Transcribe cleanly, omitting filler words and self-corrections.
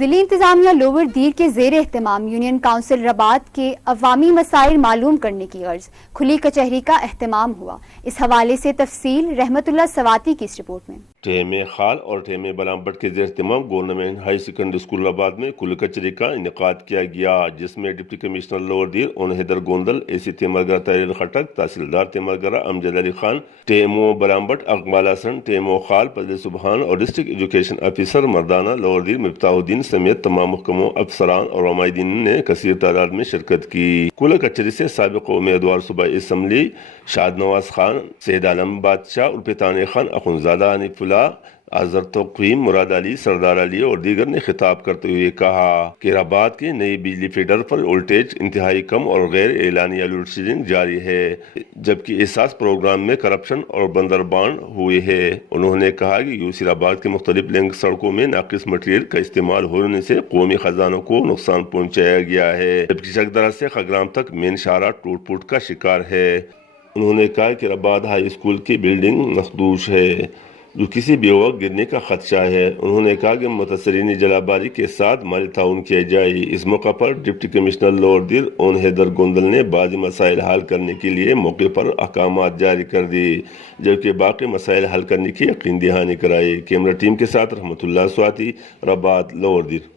ضلعی انتظامیہ لوور دیر کے زیر اہتمام یونین کونسل رباط کے عوامی مسائل معلوم کرنے کی غرض کھلی کچہری کا اہتمام ہوا۔ اس حوالے سے تفصیل رحمت اللہ سواتی کی اس رپورٹ میں۔ ٹیم خال اور ٹیم بلامبٹ کے زیر اہتمام گورنمنٹ ہائی سیکنڈری اسکول رباط میں کھلی کچہری کا انعقاد کیا گیا، جس میں ڈپٹی کمشنر لوور دیر اون حیدر گوندل، اے سی تیمرگرہ طاہر خٹک، تحصیلدار تیمرگرہ امجد علی خان، ٹیمو بلامبٹ اقبال حسن، ٹیمو خال فضل سبحان اور ڈسٹرکٹ ایجوکیشن آفیسر مردانہ لوور دیر مفتاح الدین سمیت تمام محکموں، افسران اور عمائدین نے کثیر تعداد میں شرکت کی۔ کھلی کچہری سے سابق امیدوار صوبائی اسمبلی شاد نواز خان، سید عالم بادشاہ، الپتان خان، اخنزادہ حنیف اللہ، اظہر توقیم، مراد علی، سردار علی اور دیگر نے خطاب کرتے ہوئے کہا کہ رباط کے نئی بجلی فیڈر پر وولٹیج انتہائی کم اور غیر اعلانیہ لوڈ شیڈنگ جاری ہے، جبکہ احساس پروگرام میں کرپشن اور بندربانڈ ہوئے ہیں۔ انہوں نے کہا کہ یو سی رباط کے مختلف لنک سڑکوں میں ناقص مٹیریل کا استعمال ہونے سے قومی خزانوں کو نقصان پہنچایا گیا ہے، جبکہ شکدرہ سے خگرام تک مین شاہراہ ٹوٹ پھوٹ کا شکار ہے۔ انہوں نے کہا کہ رباط ہائی اسکول کی بلڈنگ مخدوش ہے، جو کسی بھی وقت گرنے کا خدشہ ہے۔ انہوں نے کہا کہ متاثرین جلاباری کے ساتھ مالی تعاون کیا جائے۔ اس موقع پر ڈپٹی کمشنر لوور دیر اون حیدر گوندل نے بعض مسائل حل کرنے کے لیے موقع پر احکامات جاری کر دیے، جبکہ باقی مسائل حل کرنے کی یقین دہانی کرائی۔ کیمرہ ٹیم کے ساتھ رحمت اللہ سواتی، رباط، لوور دیر۔